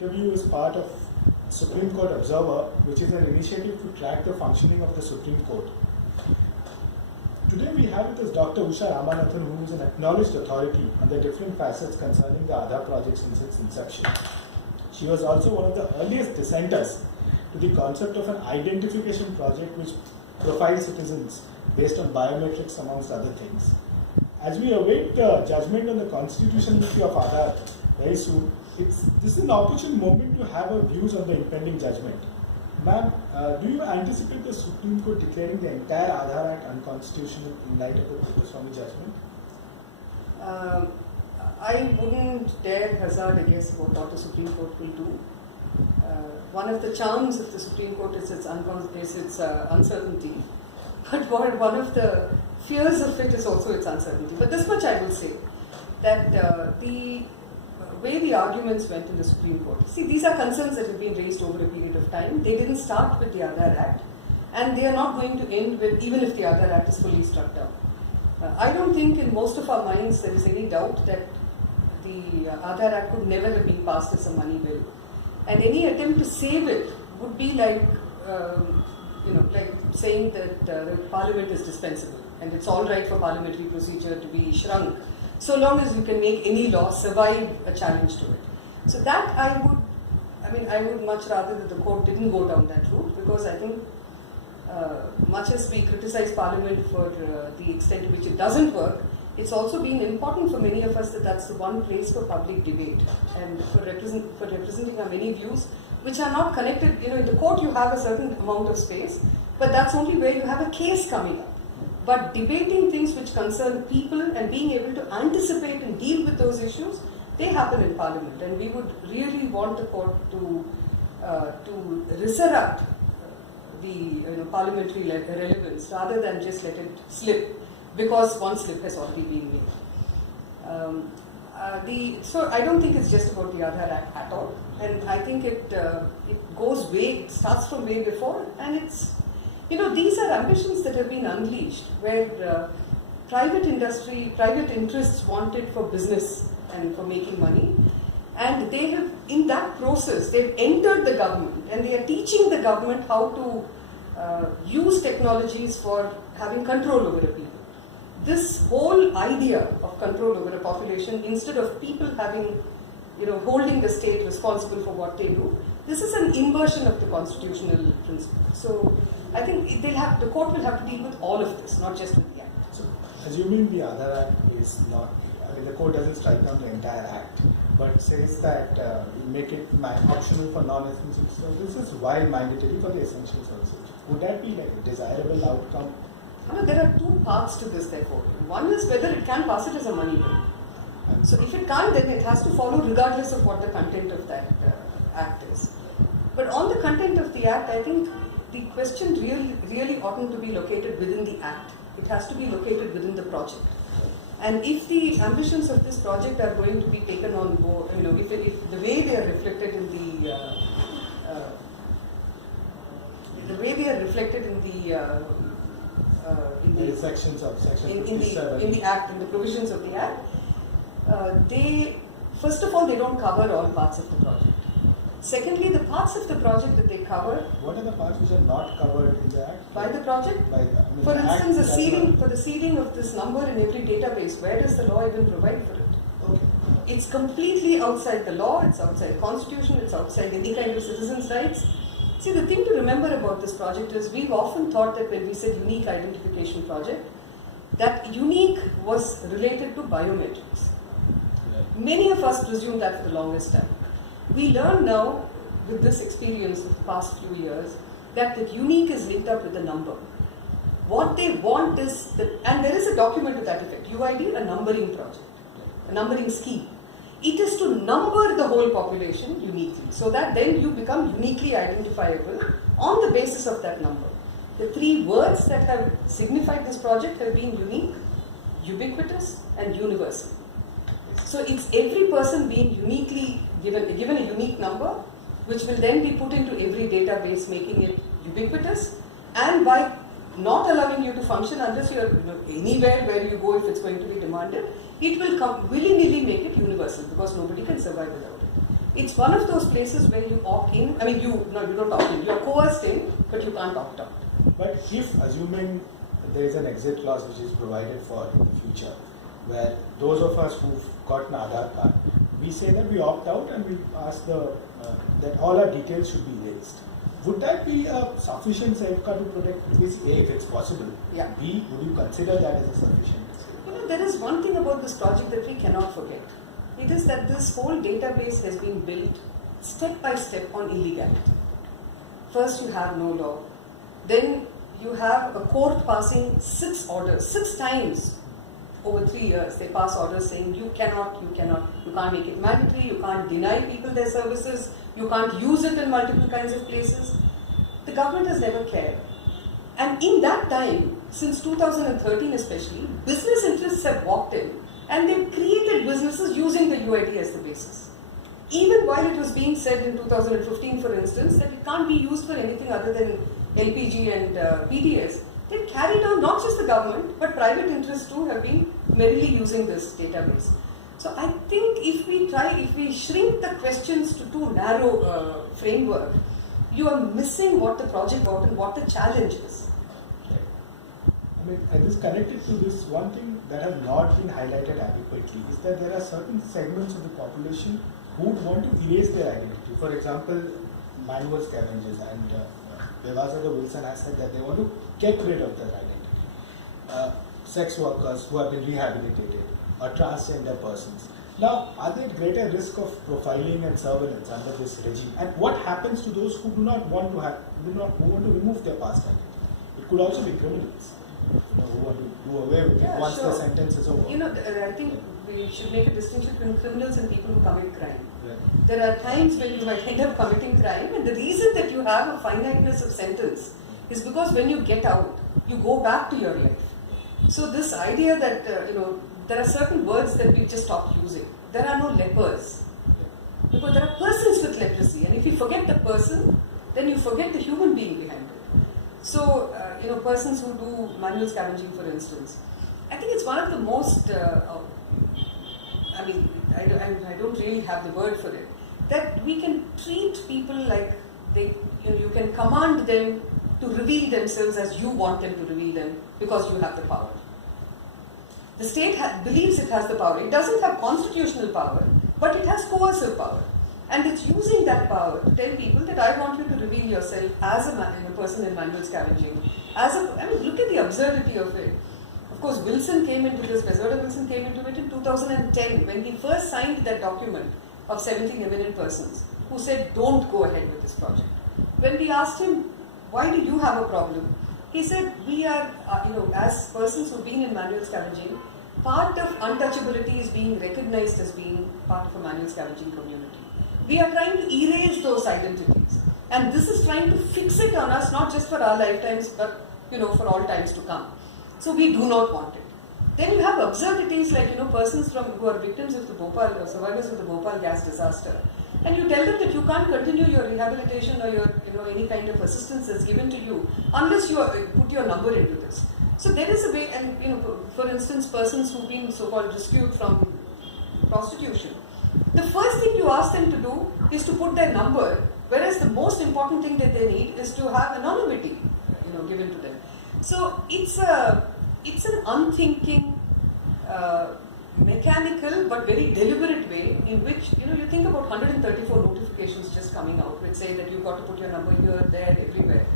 interview is part of Supreme Court Observer, which is an initiative to track the functioning of the Supreme Court. Today we have with us Dr. Usha Ramanathan, who is an acknowledged authority on the different facets concerning the Aadhaar Project since its inception. She was also one of the earliest dissenters to the concept of an identification project which profiles citizens based on biometrics amongst other things. As we await judgment on the constitutionality of Aadhaar very soon, this is an opportune moment to have our views on the impending judgment. Ma'am, do you anticipate the Supreme Court declaring the entire Aadhaar Act unconstitutional in light of the Kuppaswamy judgment? I wouldn't dare hazard a guess about what the Supreme Court will do. One of the charms of the Supreme Court is its uncertainty. But one of the fears of it is also its uncertainty. But this much I will say, that the way the arguments went in the Supreme Court, see, these are concerns that have been raised over a period of time. They didn't start with the Aadhaar Act, and they are not going to end with, even if the Aadhaar Act is fully struck down. I don't think in most of our minds there is any doubt that the Aadhaar Act could never have been passed as a money bill. And any attempt to save it would be like, like saying that the Parliament is dispensable and it's all right for parliamentary procedure to be shrunk, so long as you can make any law survive a challenge to it. So that I would much rather that the court didn't go down that route, because I think much as we criticize Parliament for the extent to which it doesn't work, it's also been important for many of us that that's the one place for public debate and for representing our many views which are not connected. In the court you have a certain amount of space, but that's only where you have a case coming up. But debating things which concern people and being able to anticipate and deal with those issues, they happen in Parliament, and we would really want the court to resurrect the parliamentary relevance rather than just let it slip, because one slip has already been made. So I don't think it's just about the Aadhaar Act at all, and I think it starts from way before, and it's, these are ambitions that have been unleashed, where private industry, private interests want it for business and for making money, and they have, in that process, they've entered the government, and they are teaching the government how to use technologies for having control over a people. This whole idea of control over a population, instead of people having, holding the state responsible for what they do, this is an inversion of the constitutional principle. So I think the court will have to deal with all of this, not just with the Act. So, assuming the Aadhaar Act is not, the court doesn't strike down the entire Act, but says that make it optional for non-essential services while mandatory for the essential services. Would that be like a desirable outcome? There are two parts to this, therefore. One is whether it can pass it as a money bill. So if it can't, then it has to follow regardless of what the content of that Act is. But on the content of the Act, I think the question really oughtn't to be located within the Act. It has to be located within the project. And if the ambitions of this project are going to be taken on board, if the way they are reflected in the sections of Section 57. In the Act, in the provisions of the Act, first of all, they don't cover all parts of the project. Secondly, the parts of the project that they cover. What are the parts which are not covered in the Act? By the project? For instance, the seeding of this number in every database, where does the law even provide for it? Okay. It's completely outside the law, it's outside the Constitution, it's outside any kind of citizens' rights. See, the thing to remember about this project is we've often thought that when we said unique identification project, that unique was related to biometrics. Many of us presumed that for the longest time. We learn now, with this experience of the past few years, that the unique is linked up with the number. What they want is, and there is a document to that effect, UID, a numbering project, a numbering scheme. It is to number the whole population uniquely, so that then you become uniquely identifiable on the basis of that number. The three words that have signified this project have been unique, ubiquitous, and universal. So it's every person being uniquely given a unique number, which will then be put into every database, making it ubiquitous, and by not allowing you to function unless you are anywhere where you go if it's going to be demanded, it will willy-nilly make it universal, because nobody can survive without it. It's one of those places where you opt in. I mean, you don't opt in. You are coerced in, but you can't opt out. But if, assuming there is an exit clause which is provided for in the future, where those of us who've got an Aadhaar card, we say that we opt out and we ask that all our details should be erased. Would that be a sufficient safeguard to protect privacy? A, if it's possible. Yeah. B, would you consider that as a sufficient safeguard? There is one thing about this project that we cannot forget. It is that this whole database has been built step by step on illegality. First you have no law. Then you have a court passing 6 orders, 6 times over 3 years. They pass orders saying you can't make it mandatory, you can't deny people their services, you can't use it in multiple kinds of places. The government has never cared. And in that time, since 2013 especially, business interests have walked in and they've created businesses using the UID as the basis. Even while it was being said in 2015, for instance, that it can't be used for anything other than LPG and PDS, they carried on, not just the government, but private interests too have been merrily using this database. So I think if we shrink the questions to too narrow framework, you are missing what the project got and what the challenge is. I mean, and this connected to this one thing that has not been highlighted adequately is that there are certain segments of the population who would want to erase their identity. For example, manual scavengers, and Devasada Wilson has said that they want to get rid of their identity. Sex workers who have been rehabilitated, or transgender persons. Now, are they at greater risk of profiling and surveillance under this regime? And what happens to those who do not want to who want to remove their past identity? It could also be criminals, who want to do away with it once the sentence is over. I think we should make a distinction between criminals and people who commit crime. Yeah. There are times when you might end up committing crime, and the reason that you have a finiteness of sentence is because when you get out, you go back to your life. So this idea that there are certain words that we've just stopped using. There are no lepers. Because there are persons with leprosy, and if you forget the person, then you forget the human being behind it. So, persons who do manual scavenging, for instance, I think it's one of the most, I don't really have the word for it, that we can treat people like you can command them to reveal themselves as you want them to reveal them because you have the power. The state believes it has the power. It doesn't have constitutional power, but it has coercive power. And it's using that power to tell people that I want you to reveal yourself as a person in manual scavenging. Look at the absurdity of it. Of course, Wilson came into this, Bezerra Wilson came into it in 2010 when he first signed that document of 17 eminent persons who said, don't go ahead with this project. When we asked him, why do you have a problem? He said, we are, as persons who've been in manual scavenging, part of untouchability is being recognized as being part of a manual scavenging community. We are trying to erase those identities. And this is trying to fix it on us, not just for our lifetimes, but, for all times to come. So we do not want it. Then you have absurdities like, persons who are victims of the Bhopal, or survivors of the Bhopal gas disaster. And you tell them that you can't continue your rehabilitation or your, any kind of assistance that's given to you unless you put your number into this. So there is a way, and for instance, persons who've been so-called rescued from prostitution, the first thing you ask them to do is to put their number, whereas the most important thing that they need is to have anonymity, given to them. So it's an unthinking, mechanical but very deliberate way in which you think about 134 notifications just coming out which say that you've got to put your number here, there, everywhere.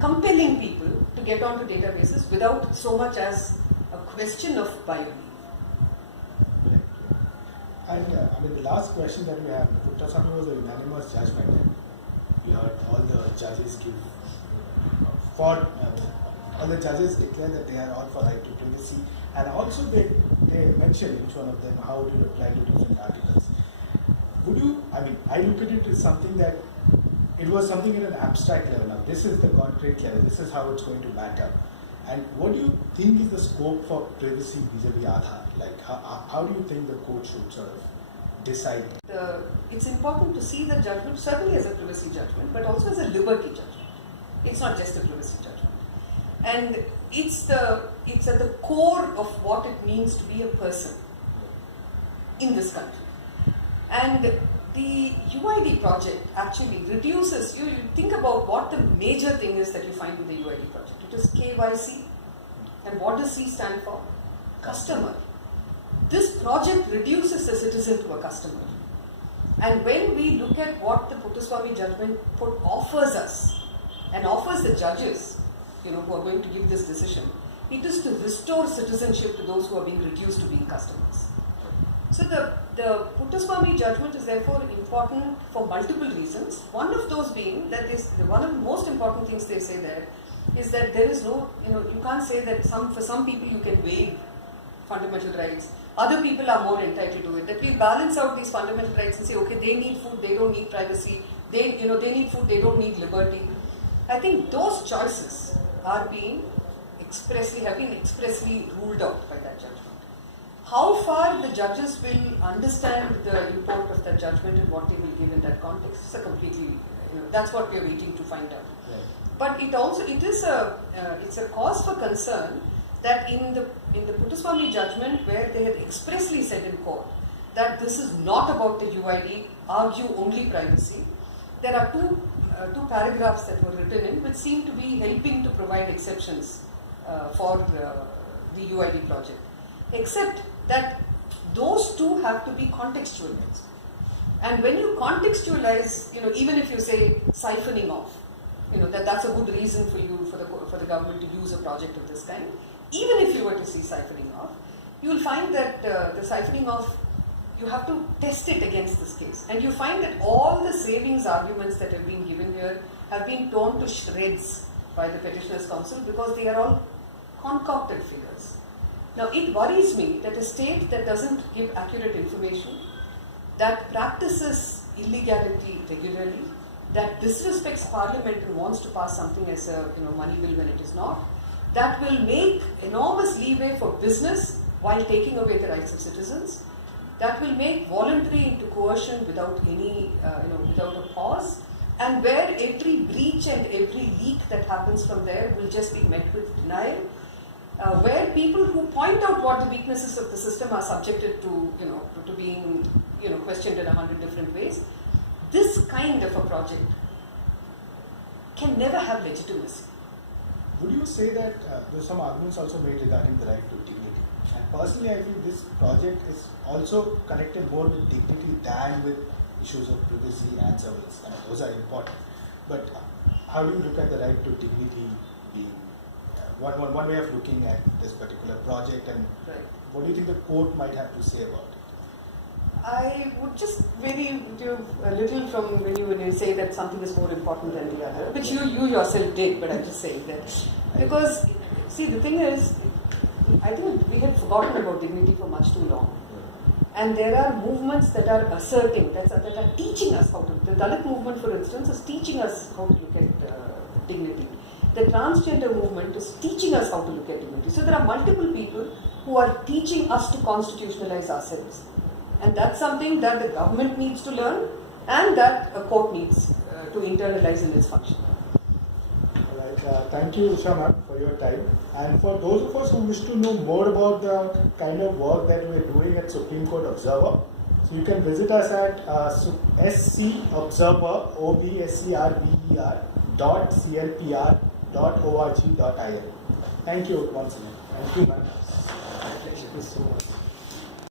Compelling people to get onto databases without so much as a question of bioleaf. And the last question that we have, Puttasammy was a unanimous judgment, and we heard all the judges give all the judges declare that they are all for right to privacy, and also they mention each one of them how to apply to different articles. I look at it as something that it was something at an abstract level. Now, this is the concrete level, this is how it's going to matter. And what do you think is the scope for privacy vis-a-vis Aadhaar? Like, how do you think the court should sort of decide? It's important to see the judgment certainly as a privacy judgment, but also as a liberty judgment. It's not just a privacy judgment. And it's at the core of what it means to be a person. in this country. And the UID project actually reduces, you think about what the major thing is that you find with the UID project. It is KYC. And what does C stand for? Customer. This project reduces the citizen to a customer. And when we look at what the Puttaswamy judgment offers us and offers the judges, who are going to give this decision, it is to restore citizenship to those who are being reduced to being customers. So the Puttaswamy judgment is therefore important for multiple reasons. One of those being that one of the most important things they say there is that there is no, you can't say that for some people you can waive fundamental rights. Other people are more entitled to it. That we balance out these fundamental rights and say, okay, they need food, they don't need privacy. They need food, they don't need liberty. I think those choices have been expressly ruled out by that judgment. How far the judges will understand the import of that judgment and what they will give in that context is a completely, that's what we are waiting to find out. Right. But it's a cause for concern that in the Puttaswamy judgment, where they had expressly said in court that this is not about the UID, argue only privacy, there are two paragraphs that were written in which seem to be helping to provide exceptions for the UID project. Except that those two have to be contextualized. And when you contextualize, even if you say siphoning off, that's a good reason for you, for the government to use a project of this kind. Even if you were to see siphoning off, you will find that the siphoning off, you have to test it against this case. And you find that all the savings arguments that have been given here have been torn to shreds by the Petitioners' Council because they are all concocted figures. Now, it worries me that a state that doesn't give accurate information, that practices illegality regularly, that disrespects Parliament and wants to pass something as a money bill when it is not, that will make enormous leeway for business while taking away the rights of citizens, that will make voluntary into coercion without any, without a pause, and where every breach and every leak that happens from there will just be met with denial, where people who point out what the weaknesses of the system are subjected to, to being, questioned in 100 different ways. This kind of a project can never have legitimacy. Would you say that there's some arguments also made regarding the right to dignity? And personally, I think this project is also connected more with dignity than with issues of privacy and surveillance. And those are important. But how do you look at the right to dignity being one way of looking at this particular project, and what do you think the court might have to say about it? I would just vary a little from when you say that something is more important than the other, which you yourself did, but I'm just saying that. Because, see, the thing is, I think we had forgotten about dignity for much too long. And there are movements that are asserting, that are teaching us how to. The Dalit movement, for instance, is teaching us how to look at dignity. The transgender movement is teaching us how to look at dignity. So there are multiple people who are teaching us to constitutionalize ourselves. And that's something that the government needs to learn and that a court needs to internalize in its function. Alright, thank you, Usha ma'am, for your time. And for those of us who wish to know more about the kind of work that we're doing at Supreme Court Observer, so you can visit us at scobserver.clpr.org.in. Thank you once again. Thank you, ma'am. Thank you so much.